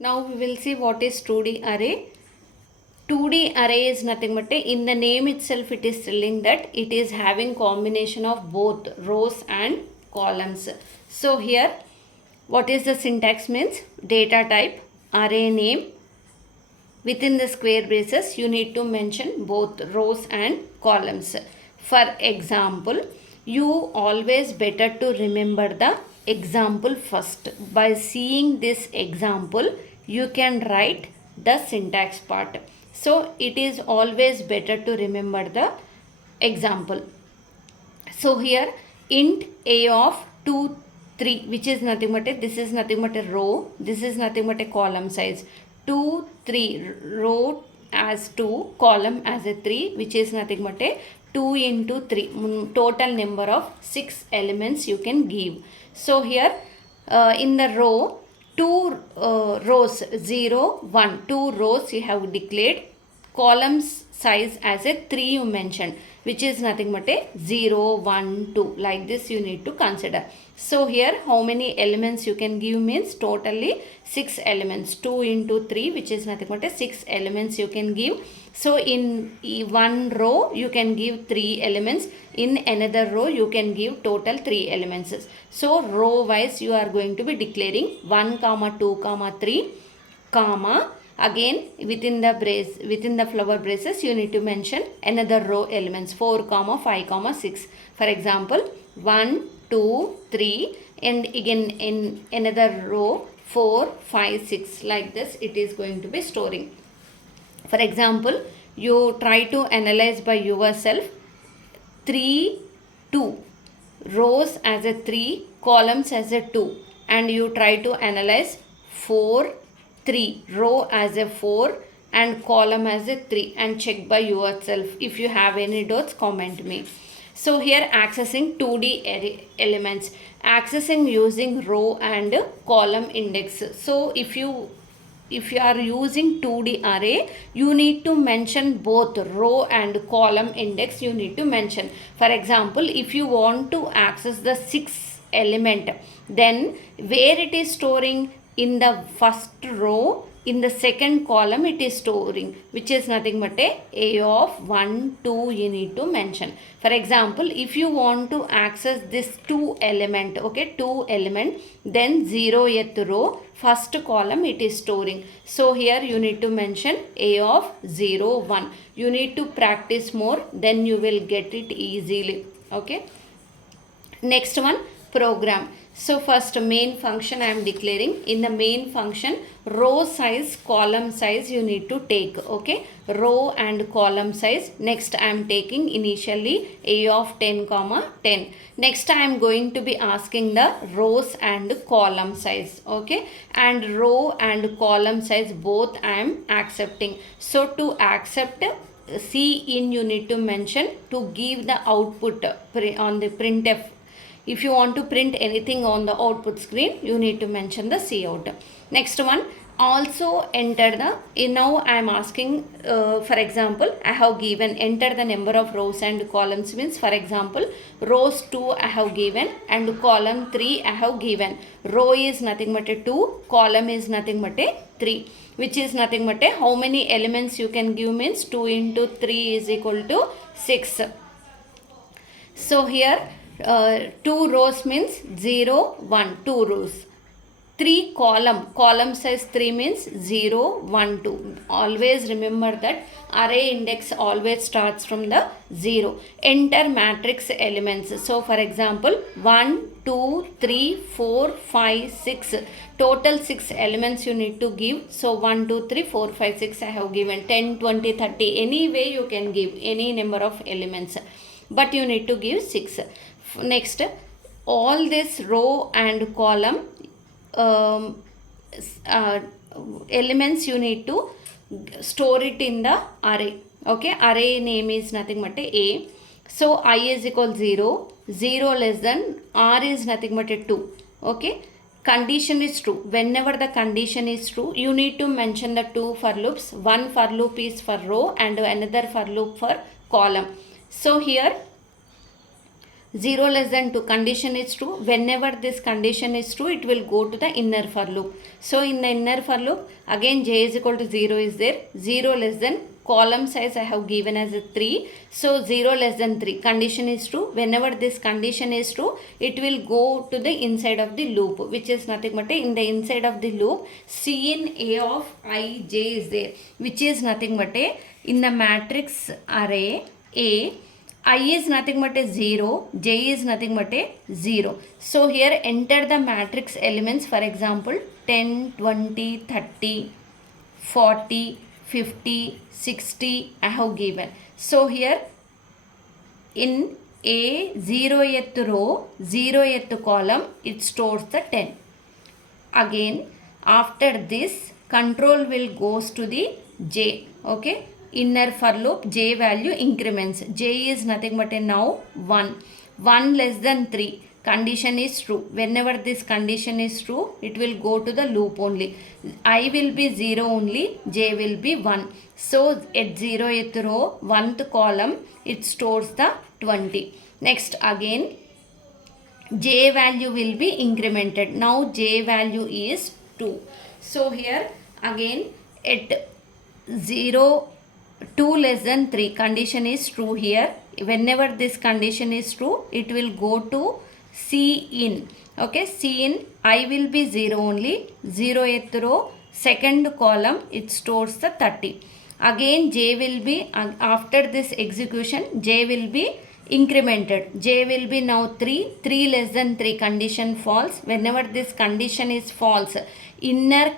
Now we will see what is 2D array. 2D array is nothing but in the name itself it is telling that it is having combination of both rows and columns. So here what is the syntax means? Data type, array name, within the square braces you need to mention both rows and columns. For example, you always better to remember the example first. By seeing this example you can write the syntax part. So it is always better to remember the example. So here int a of 2 3, which is nothing but this is nothing but a row, this is nothing but a column size. 2 3 row as 2, column as a 3, which is nothing but a 2 into 3, total number of 6 elements you can give. So here in the row 2 rows 0 1, 2 rows you have declared, columns size as a 3 you mentioned, which is nothing but a 0 1 2, like this you need to consider. So here how many elements you can give means totally 6 elements. 2 into 3, which is nothing but a 6 elements you can give. So in one row you can give 3 elements, in another row you can give total 3 elements. So row wise you are going to be declaring 1 comma 2 comma 3 comma, again within the flower braces you need to mention another row elements 4 comma 5 comma 6. For example 1 2 3, and again in another row 4 5 6, like this it is going to be storing. For example, you try to analyze by yourself 3 2, rows as a 3, columns as a 2, and you try to analyze 4 3, row as a 4 and column as a 3, and check by yourself. If you have any doubts, comment me. So here accessing 2D array elements, accessing using row and column index. So if you are using 2D array, you need to mention both row and column index you need to mention. For example, if you want to access the 6th element, then where it is storing? In the first row, in the second column it is storing, which is nothing but a of 1 2 you need to mention. For example, if you want to access this 2 element, okay, 2 element, then 0th row, first column it is storing. So here you need to mention a of 0 1. You need to practice more, then you will get it easily. Okay. Next one, program. So first main function I am declaring. In the main function, row size, column size you need to take. Okay, row and column size. Next I am taking initially a of 10 comma 10. Next I am going to be asking the rows and column size. Okay, and row and column size both I am accepting. So to accept Cin you need to mention to give the output on the printf. If you want to print anything on the output screen, you need to mention the cout. Next one, also enter the, now I am asking, for example, I have given enter the number of rows and columns means, for example, rows 2 I have given and column 3 I have given. Row is nothing but a 2, column is nothing but a 3, which is nothing but a how many elements you can give means 2 into 3 is equal to 6. So here 2 rows means 0 1, 2 rows. 3 column size 3 means 0 1 2. Always remember that array index always starts from the 0. Enter matrix elements. So for example 1 2 3 4 5 6, total 6 elements you need to give. So 1 2 3 4 5 6 I have given. 10 20 30, any way you can give any number of elements, but you need to give 6. Next, all this row and column elements you need to store it in the array. Okay, array name is nothing but a. So I is equal 0, 0 less than r is nothing but a 2. Okay, condition is true. Whenever the condition is true, you need to mention the 2 for loops. One for loop is for row and another for loop for column. So here 0 less than 2, condition is true. Whenever this condition is true, it will go to the inner for loop. So in the inner for loop, again j is equal to 0 is there. 0 less than, column size I have given as a 3. So 0 less than 3, condition is true. Whenever this condition is true, it will go to the inside of the loop, which is nothing but in the inside of the loop, C in A of I j is there, which is nothing but in the matrix array A, I is nothing but 0, j is nothing but 0. So here enter the matrix elements, for example 10, 20, 30, 40, 50, 60 I have given. So here in A 0th row, 0th column, it stores the 10. Again after this, control will goes to the j. Okay, inner for loop, j value increments. J is nothing but now 1. 1 less than 3, condition is true. Whenever this condition is true, it will go to the loop only. I will be 0 only, j will be 1. So at 0th row, 1th column, it stores the 20. Next again, j value will be incremented. Now j value is 2. So here again at 0, 2 less than 3, condition is true here. Whenever this condition is true, it will go to C in. Okay, C in, I will be 0 only, 0th row, second column, it stores the 30. Again j will be, after this execution, j will be incremented. J will be now 3, 3 less than 3, condition false. Whenever this condition is false, inner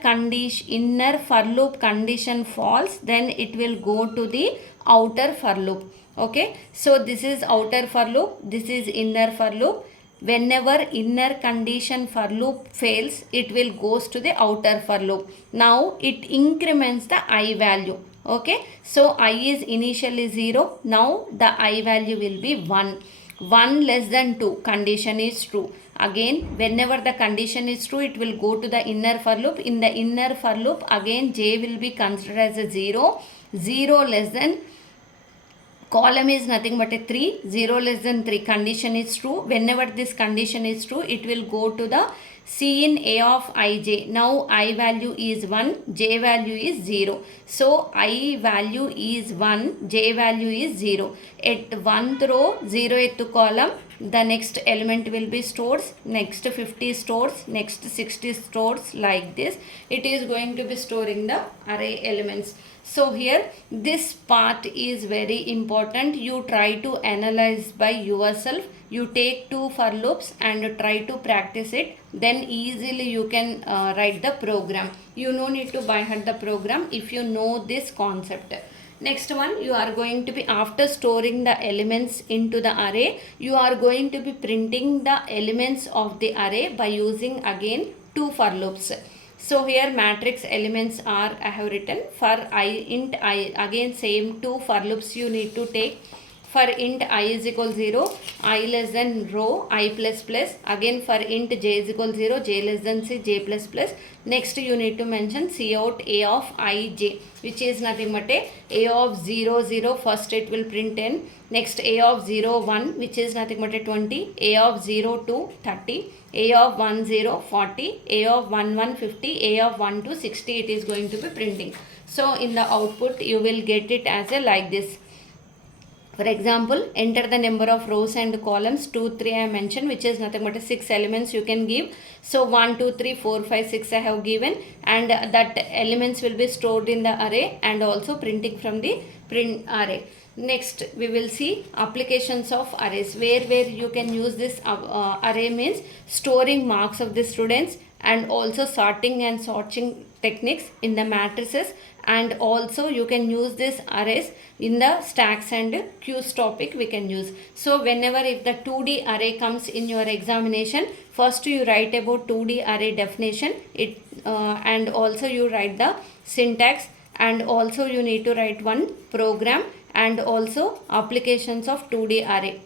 for loop condition false, then it will go to the outer for loop. Okay, so this is outer for loop, this is inner for loop. Whenever inner condition for loop fails, it will goes to the outer for loop. Now it increments the I value. Okay, so I is initially 0, now the I value will be 1. 1 less than 2, condition is true. Again whenever the condition is true, it will go to the inner for loop. In the inner for loop, again j will be considered as a 0. 0 less than, column is nothing but a 3, 0 less than 3, condition is true. Whenever this condition is true, it will go to the C in A of ij. Now I value is 1, j value is 0. So I value is 1, j value is 0. At 1th row, 0th column, the next element will be stored, next 50 stores, next 60 stores, like this. It is going to be storing the array elements. So here this part is very important. You try to analyze by yourself. You take 2 for loops and try to practice it. Then easily you can write the program. You no need to by heart the program if you know this concept. Next one, you are going to be, after storing the elements into the array, you are going to be printing the elements of the array by using again 2 for loops. So here matrix elements are, I have written for I int I, again same 2 for loops you need to take. For int I is equal 0, I less than row, I plus plus. Again for int j is equal 0, j less than c, j plus plus. Next you need to mention cout a of I j, which is nothing but a of 0 0, first it will print 10. Next a of 0 1, which is nothing but 20. A of 0 2, 30. A of 1 0, 40. A of 1 1, 50. A of 1 2, 60, it is going to be printing. So in the output you will get it as a like this. For example, enter the number of rows and columns. 2 3 I mentioned, which is nothing but 6 elements you can give. So 1 2 3 4 5 6 I have given, and that elements will be stored in the array and also printing from the print array. Next we will see applications of arrays. Where you can use this array means storing marks of the students, and also sorting and sorting techniques in the matrices, and also you can use this arrays in the stacks and queues topic we can use. So whenever if the 2D array comes in your examination, first you write about 2D array definition, and also you write the syntax, and also you need to write one program, and also applications of 2D array.